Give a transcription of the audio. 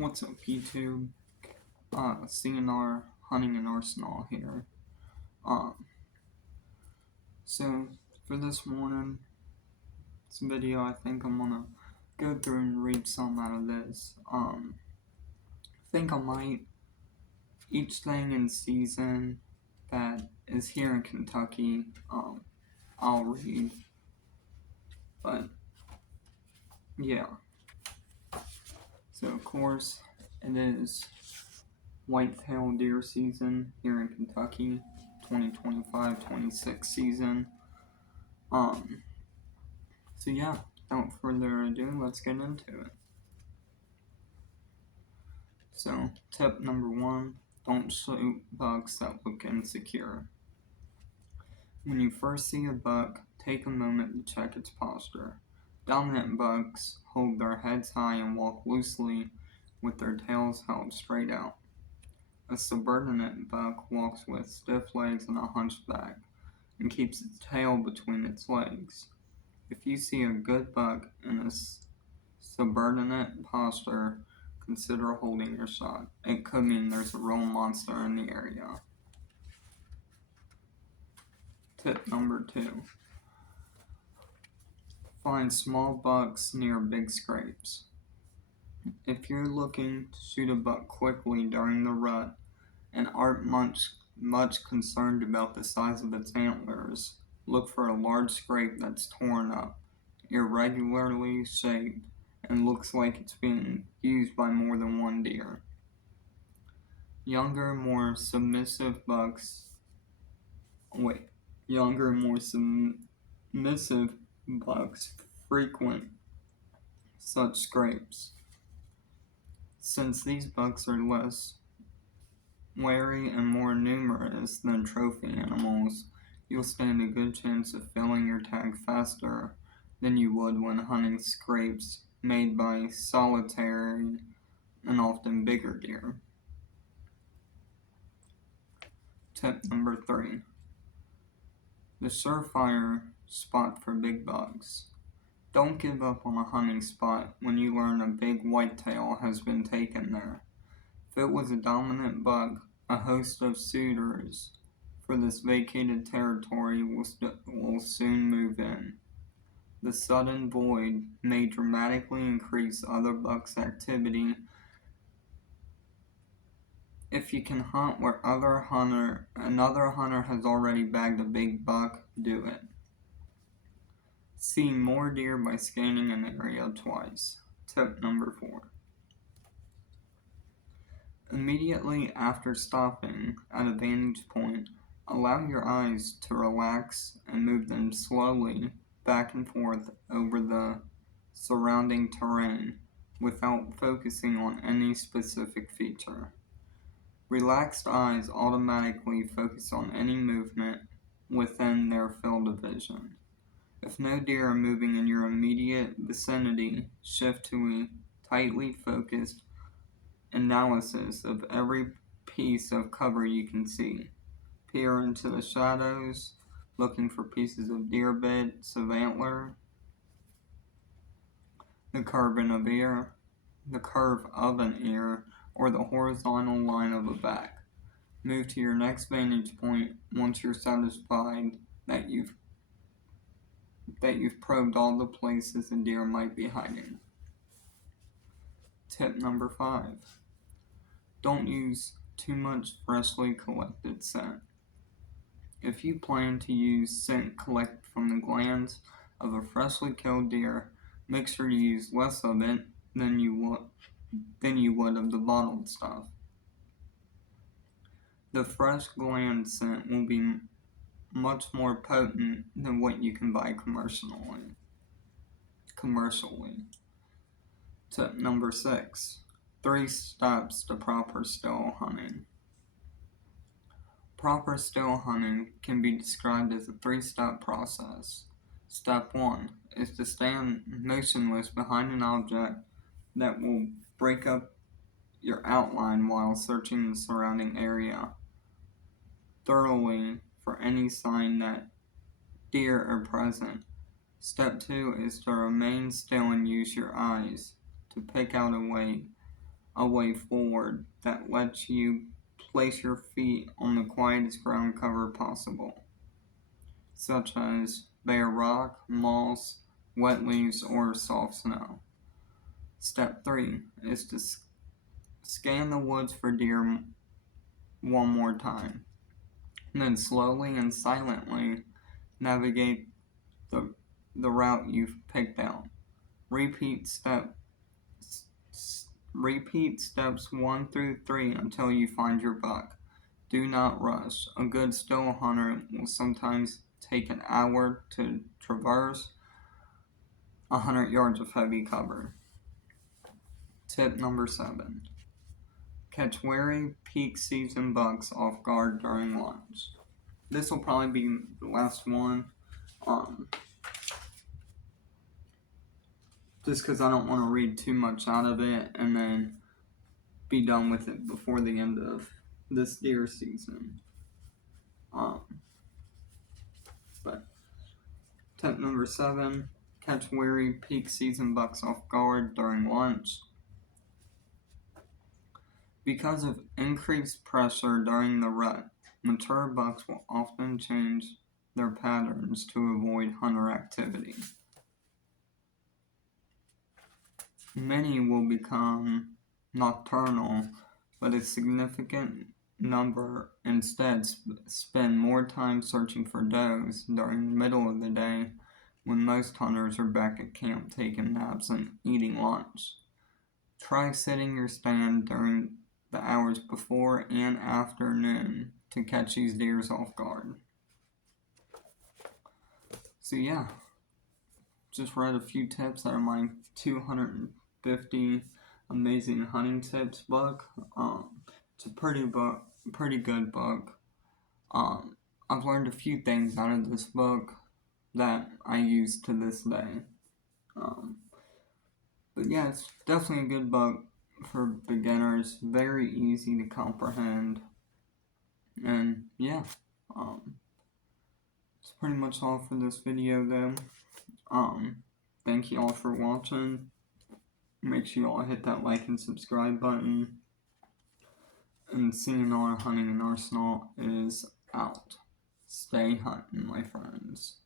What's up, YouTube? CNR Hunting and Arsenal here. So for this morning, video, I think I'm gonna go through and read some out of this. I think I might, each thing in season that is here in Kentucky, I'll read. But yeah. So of course, it is whitetail deer season here in Kentucky, 2025-26 season. So yeah, without further ado, let's get into it. So, tip number 1, don't shoot bucks that look insecure. When you first see a buck, take a moment to check its posture. Dominant bucks hold their heads high and walk loosely with their tails held straight out. A subordinate buck walks with stiff legs and a hunched back, and keeps its tail between its legs. If you see a good buck in a subordinate posture, consider holding your shot. It could mean there's a real monster in the area. Tip number 2. Find small bucks near big scrapes. If you're looking to shoot a buck quickly during the rut and aren't much concerned about the size of its antlers, look for a large scrape that's torn up, irregularly shaped, and looks like it's being used by more than one deer. Younger, more submissive bucks frequent such scrapes. Since these bucks are less wary and more numerous than trophy animals, you'll stand a good chance of filling your tag faster than you would when hunting scrapes made by solitary and often bigger deer. Tip number 3. The surefire spot for big bucks. Don't give up on a hunting spot when you learn a big whitetail has been taken there. If it was a dominant buck, a host of suitors for this vacated territory will soon move in. The sudden void may dramatically increase other bucks' activity. If you can hunt where another hunter has already bagged a big buck, do it. See more deer by scanning an area twice. Tip number 4. Immediately after stopping at a vantage point, allow your eyes to relax and move them slowly back and forth over the surrounding terrain without focusing on any specific feature. Relaxed eyes automatically focus on any movement within their field of vision. If no deer are moving in your immediate vicinity, shift to a tightly focused analysis of every piece of cover you can see. Peer into the shadows, looking for pieces of deer bits of antler, the curve of an ear, or the horizontal line of a back. Move to your next vantage point once you're satisfied that you've probed all the places a deer might be hiding. Tip number 5. Don't use too much freshly collected scent. If you plan to use scent collected from the glands of a freshly killed deer, make sure to use less of it than you would of the bottled stuff. The fresh gland scent will be much more potent than what you can buy commercially. Tip number 6. 3 steps to proper still hunting. Proper still hunting can be described as a 3-step process. Step 1 is to stand motionless behind an object that will break up your outline while searching the surrounding area thoroughly for any sign that deer are present. Step 2 is to remain still and use your eyes to pick out a way a way forward that lets you place your feet on the quietest ground cover possible, such as bare rock, moss, wet leaves, or soft snow. Step 3 is to scan the woods for deer one more time. Then slowly and silently navigate the route you've picked out. Repeat repeat steps 1 through 3 until you find your buck. Do not rush. A good still hunter will sometimes take an hour to traverse 100 yards of heavy cover. Tip number 7. Catch wary peak season bucks off guard during lunch. This will probably be the last one. Just because I don't want to read too much out of it and then be done with it before the end of this deer season. But tip number 7, catch wary peak season bucks off guard during lunch. Because of increased pressure during the rut, mature bucks will often change their patterns to avoid hunter activity. Many will become nocturnal, but a significant number instead spend more time searching for does during the middle of the day when most hunters are back at camp taking naps and eating lunch. Try setting your stand during the hours before and after noon to catch these deers off guard. So yeah, just read a few tips out of my 250 amazing hunting tips book. It's a pretty good book. I've learned a few things out of this book that I use to this day. But yeah, it's definitely a good book for beginners. Very easy to comprehend. And yeah, it's pretty much all for this video though. Thank you all for watching. Make sure you all hit that like and subscribe button. And CNR Hunting and Arsenal is out. Stay hunting, my friends.